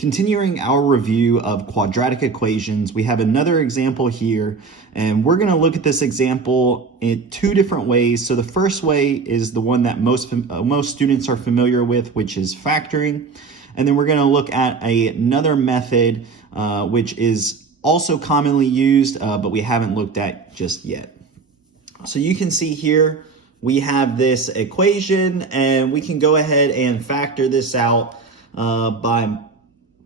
Continuing our review of quadratic equations, we have another example here, and we're going to look at this example in two different ways. So the first way is the one that most students are familiar with, which is factoring. And then we're going to look at another method, which is also commonly used, but we haven't looked at just yet. So you can see here, we have this equation, and we can go ahead and factor this out by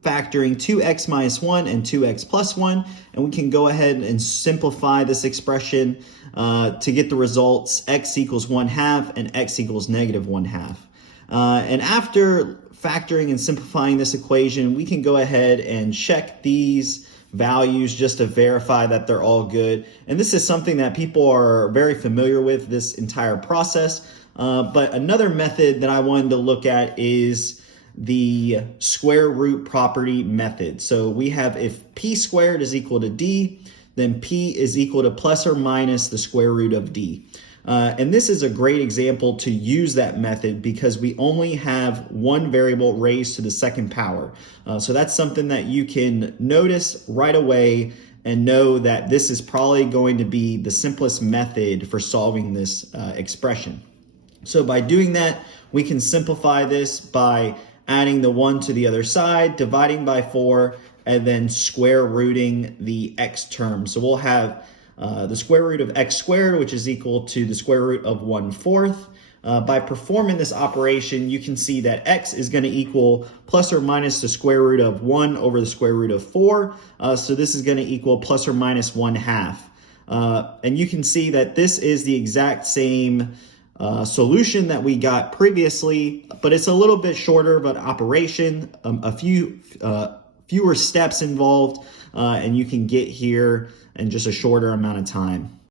factoring 2x minus 1 and 2x plus 1, and we can go ahead and simplify this expression to get the results x equals 1/2 and x equals negative 1/2. And after factoring and simplifying this equation, we can go ahead and check these values just to verify that they're all good. And this is something that people are very familiar with, this entire process. But another method that I wanted to look at is the square root property method. So we have, if p squared is equal to d, then p is equal to plus or minus the square root of d. And this is a great example to use that method because we only have one variable raised to the second power. So that's something that you can notice right away and know that this is probably going to be the simplest method for solving this expression. So by doing that, we can simplify this by adding the 1 to the other side, dividing by 4, and then square rooting the x term. So we'll have the square root of x squared, which is equal to the square root of 1/4. By performing this operation, you can see that x is going to equal plus or minus the square root of 1 over the square root of 4. So this is going to equal plus or minus 1/2. And you can see that this is the exact same solution that we got previously, but it's a little bit shorter of an operation, fewer steps involved, and you can get here in just a shorter amount of time.